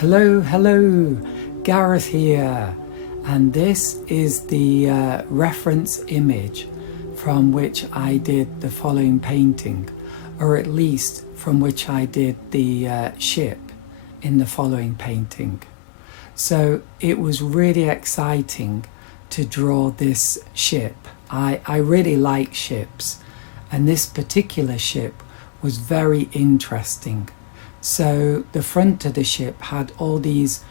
Hello, Gareth here, and this is the reference image from which I did the following painting, or at least from which I did the ship in the following painting. So it was really exciting to draw this ship. I really like ships, and this particular ship was very interesting. So the front of the ship had all these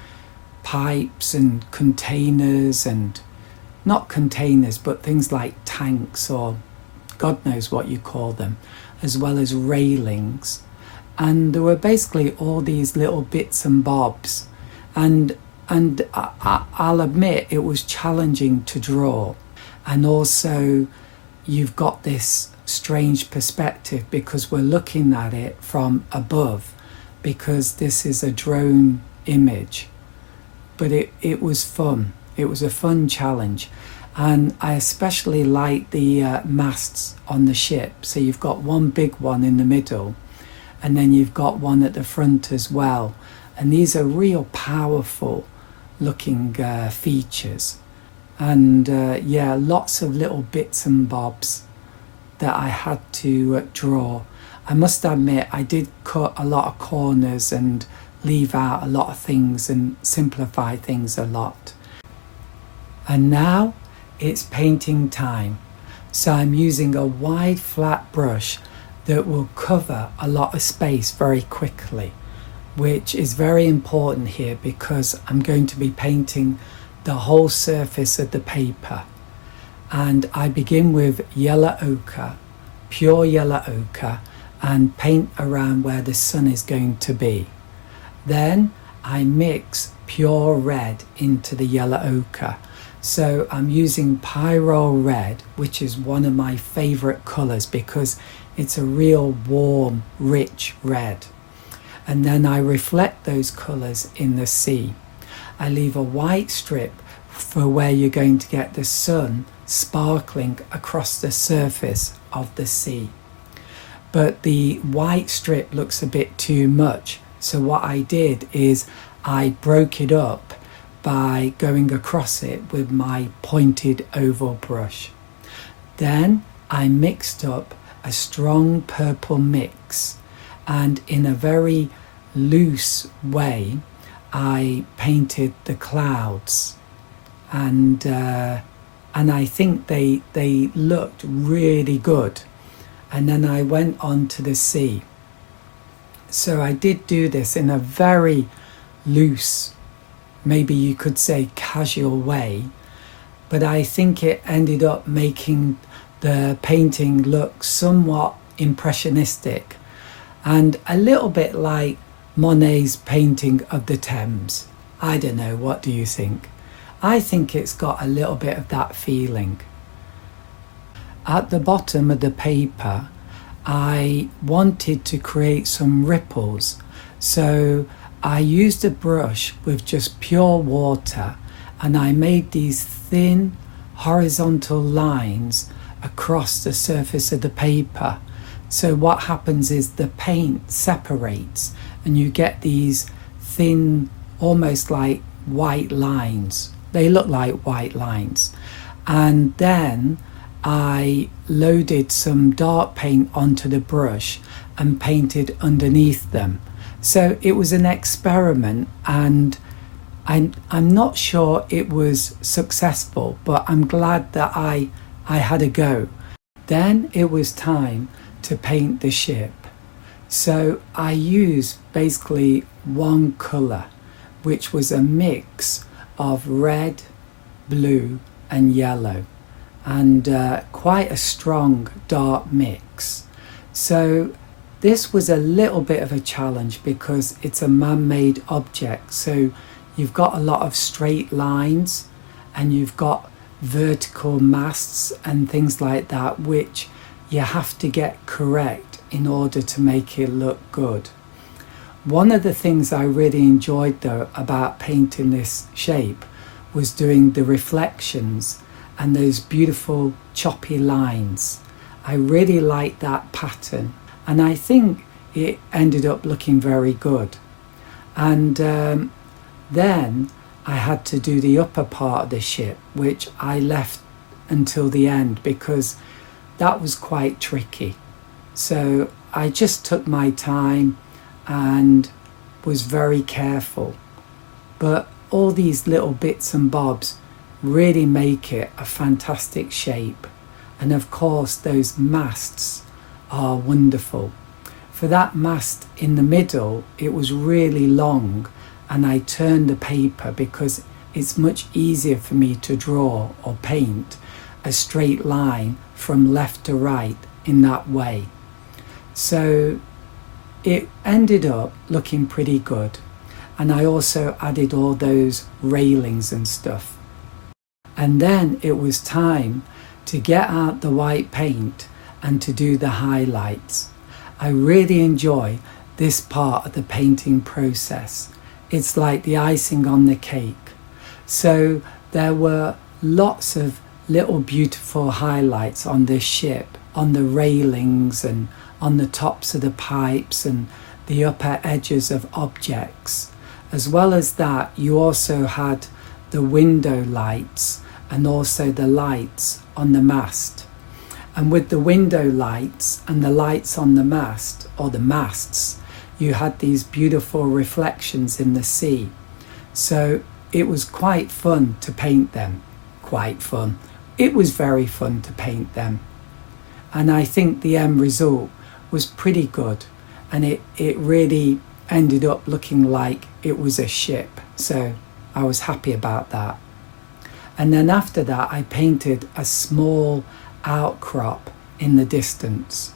pipes and containers, and not containers but things like tanks or God knows what you call them, as well as railings. And there were basically all these little bits and bobs, and I'll admit it was challenging to draw. And also you've got this strange perspective because we're looking at it from above, because this is a drone image. But it was fun. It was a fun challenge, and I especially like the masts on the ship. So you've got one big one in the middle, and then you've got one at the front as well, and these are real powerful looking features. And yeah, lots of little bits and bobs that I had to draw. I must admit I did cut a lot of corners and leave out a lot of things and simplify things a lot. And now it's painting time. So I'm using a wide flat brush that will cover a lot of space very quickly, which is very important here because I'm going to be painting the whole surface of the paper. And I begin with yellow ochre, pure yellow ochre, and paint around where the sun is going to be. Then I mix pure red into the yellow ochre. So I'm using Pyrrole Red, which is one of my favourite colours because it's a real warm, rich red. And then I reflect those colours in the sea. I leave a white strip for where you're going to get the sun sparkling across the surface of the sea. But the white strip looks a bit too much. So what I did is I broke it up by going across it with my pointed oval brush. Then I mixed up a strong purple mix, and in a very loose way I painted the clouds, and I think they looked really good. And then I went on to the sea. So I did do this in a very loose, maybe you could say casual way, but I think it ended up making the painting look somewhat impressionistic and a little bit like Monet's painting of the Thames. I don't know, what do you think? I think it's got a little bit of that feeling. At the bottom of the paper, I wanted to create some ripples, so I used a brush with just pure water, and I made these thin horizontal lines across the surface of the paper. So what happens is the paint separates and you get these thin, almost like white lines. They look like white lines. And then I loaded some dark paint onto the brush and painted underneath them. So it was an experiment, and I'm not sure it was successful, but I'm glad that I had a go. Then it was time to paint the ship. So I used basically one colour, which was a mix of red, blue and yellow, and quite a strong dark mix. So this was a little bit of a challenge because it's a man-made object, so you've got a lot of straight lines and you've got vertical masts and things like that, which you have to get correct in order to make it look good. One of the things I really enjoyed though about painting this shape was doing the reflections and those beautiful choppy lines. I really liked that pattern, and I think it ended up looking very good. And Then I had to do the upper part of the ship, which I left until the end because that was quite tricky. So I just took my time and was very careful. But all these little bits and bobs really make it a fantastic shape. And of course, those masts are wonderful. For that mast in the middle, it was really long, and I turned the paper because it's much easier for me to draw or paint a straight line from left to right in that way. So it ended up looking pretty good. And I also added all those railings and stuff. And then it was time to get out the white paint and to do the highlights. I really enjoy this part of the painting process. It's like the icing on the cake. So there were lots of little beautiful highlights on this ship, on the railings and on the tops of the pipes and the upper edges of objects. As well as that, you also had the window lights and also the lights on the mast. And with the window lights and the lights on the mast, or the masts, you had these beautiful reflections in the sea. So it was quite fun to paint them. Quite fun. It was very fun to paint them. And I think the end result was pretty good. And it really ended up looking like it was a ship. So I was happy about that. And then after that, I painted a small outcrop in the distance.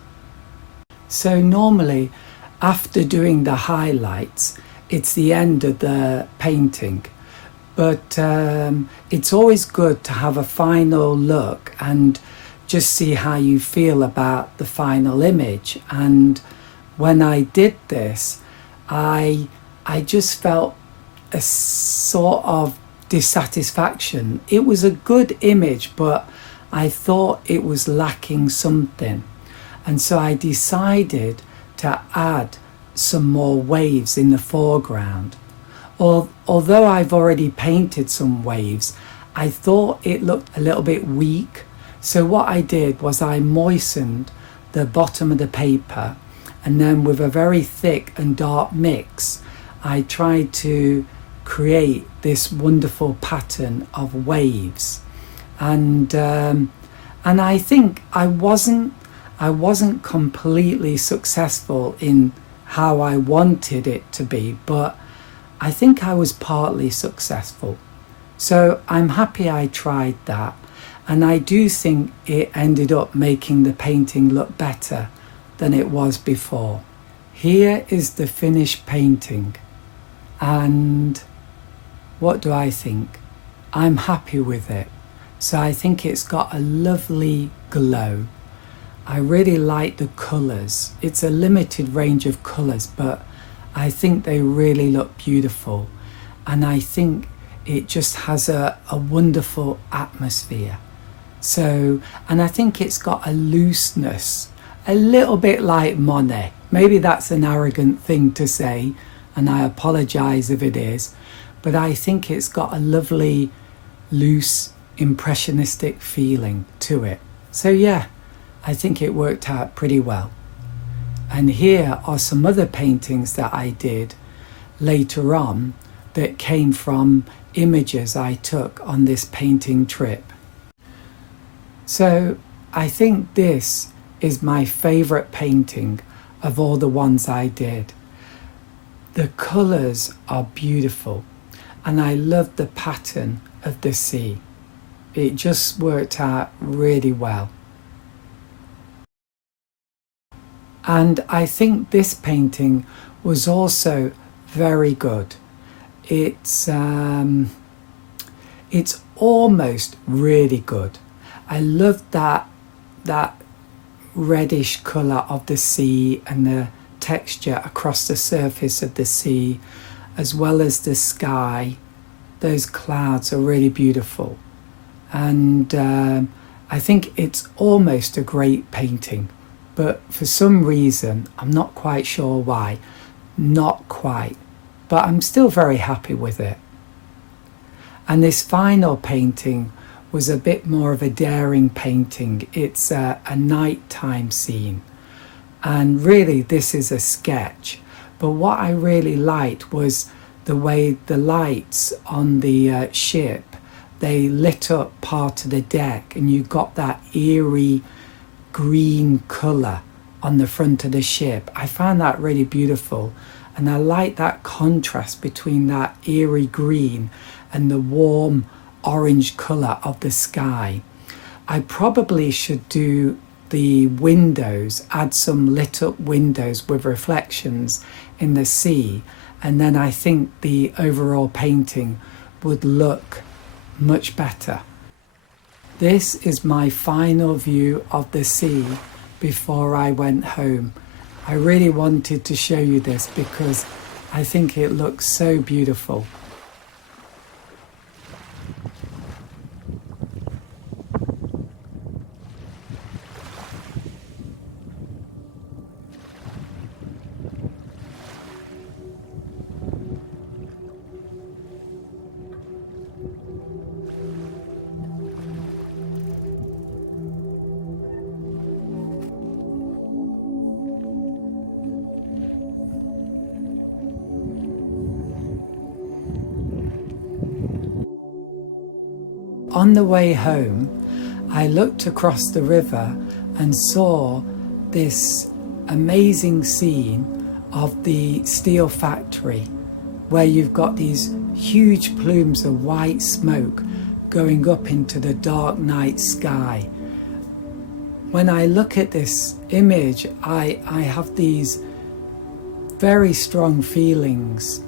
So normally, after doing the highlights, it's the end of the painting. But it's always good to have a final look and just see how you feel about the final image. And when I did this, I just felt a sort of dissatisfaction. It was a good image, but I thought it was lacking something. And so I decided to add some more waves in the foreground. Although I've already painted some waves, I thought it looked a little bit weak. So what I did was I moistened the bottom of the paper, and then with a very thick and dark mix, I tried to create this wonderful pattern of waves. And I think I wasn't completely successful in how I wanted it to be, but I think I was partly successful. So I'm happy I tried that, and I do think it ended up making the painting look better than it was before. Here is the finished painting, and what do I think? I'm happy with it. So I think it's got a lovely glow. I really like the colours. It's a limited range of colours, but I think they really look beautiful. And I think it just has a wonderful atmosphere. So, and I think it's got a looseness, a little bit like Monet. Maybe that's an arrogant thing to say, and I apologise if it is, but I think it's got a lovely, loose, impressionistic feeling to it. So yeah, I think it worked out pretty well. And here are some other paintings that I did later on that came from images I took on this painting trip. So I think this is my favourite painting of all the ones I did. The colours are beautiful, and I love the pattern of the sea. It just worked out really well. And I think this painting was also very good. It's almost really good. I love that reddish colour of the sea and the texture across the surface of the sea, as well as the sky. Those clouds are really beautiful. And I think it's almost a great painting. But for some reason, I'm not quite sure why, not quite. But I'm still very happy with it. And this final painting was a bit more of a daring painting. It's a nighttime scene. And really this is a sketch. But what I really liked was the way the lights on the ship, they lit up part of the deck, and you got that eerie green colour on the front of the ship. I found that really beautiful, and I like that contrast between that eerie green and the warm orange colour of the sky. I probably should do the windows, add some lit up windows with reflections in the sea, and then I think the overall painting would look much better. This is my final view of the sea before I went home. I really wanted to show you this because I think it looks so beautiful. On the way home, I looked across the river and saw this amazing scene of the steel factory, where you've got these huge plumes of white smoke going up into the dark night sky. When I look at this image, I have these very strong feelings,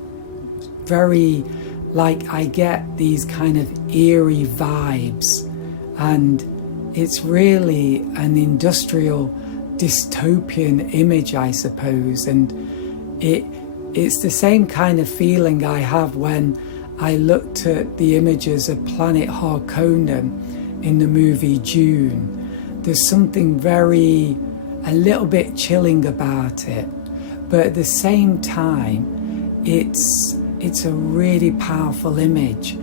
like I get these kind of eerie vibes, and it's really an industrial dystopian image, I suppose, and it's the same kind of feeling I have when I looked at the images of Planet Harkonnen in the movie Dune. There's something a little bit chilling about it, but at the same time it's a really powerful image.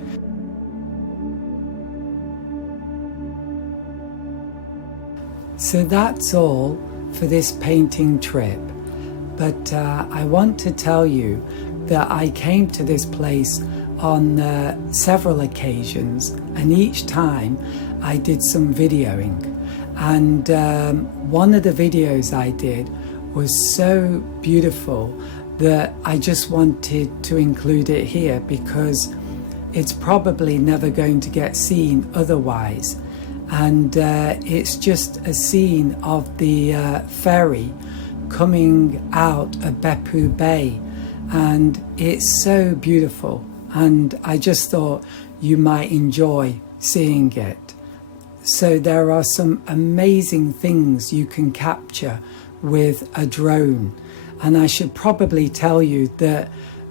So that's all for this painting trip, but I want to tell you that I came to this place on several occasions, and each time I did some videoing, and one of the videos I did was so beautiful that I just wanted to include it here because it's probably never going to get seen otherwise. And it's just a scene of the ferry coming out of Beppu Bay, and it's so beautiful, and I just thought you might enjoy seeing it. So there are some amazing things you can capture with a drone. And I should probably tell you that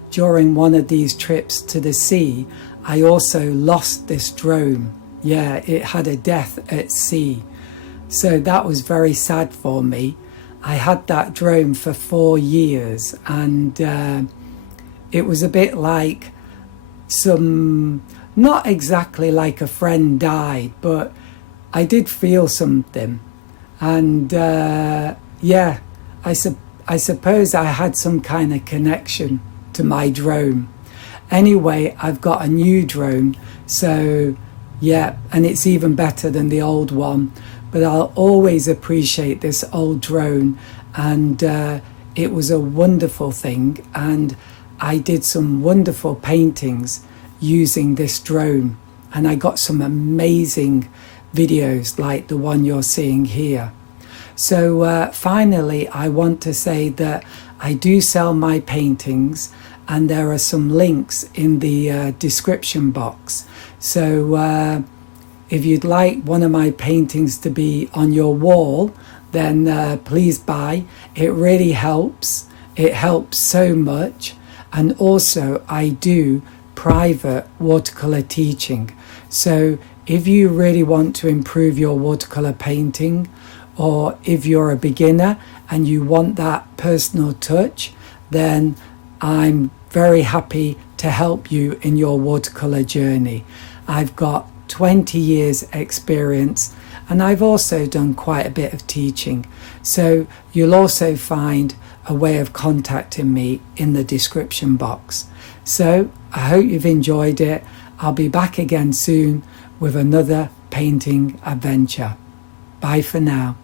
during one of these trips to the sea, I also lost this drone. Yeah, it had a death at sea. So that was very sad for me. I had that drone for 4 years, and it was a bit like not exactly like a friend died, but I did feel something. And yeah, I suppose I had some kind of connection to my drone. Anyway, I've got a new drone, so yeah, and it's even better than the old one, but I'll always appreciate this old drone, and it was a wonderful thing, and I did some wonderful paintings using this drone, and I got some amazing videos like the one you're seeing here. So finally, I want to say that I do sell my paintings, and there are some links in the description box. So if you'd like one of my paintings to be on your wall, then please buy. It really helps. It helps so much. And also I do private watercolour teaching. So if you really want to improve your watercolour painting, or if you're a beginner and you want that personal touch, then I'm very happy to help you in your watercolour journey. I've got 20 years experience, and I've also done quite a bit of teaching. So you'll also find a way of contacting me in the description box. So I hope you've enjoyed it. I'll be back again soon with another painting adventure. Bye for now.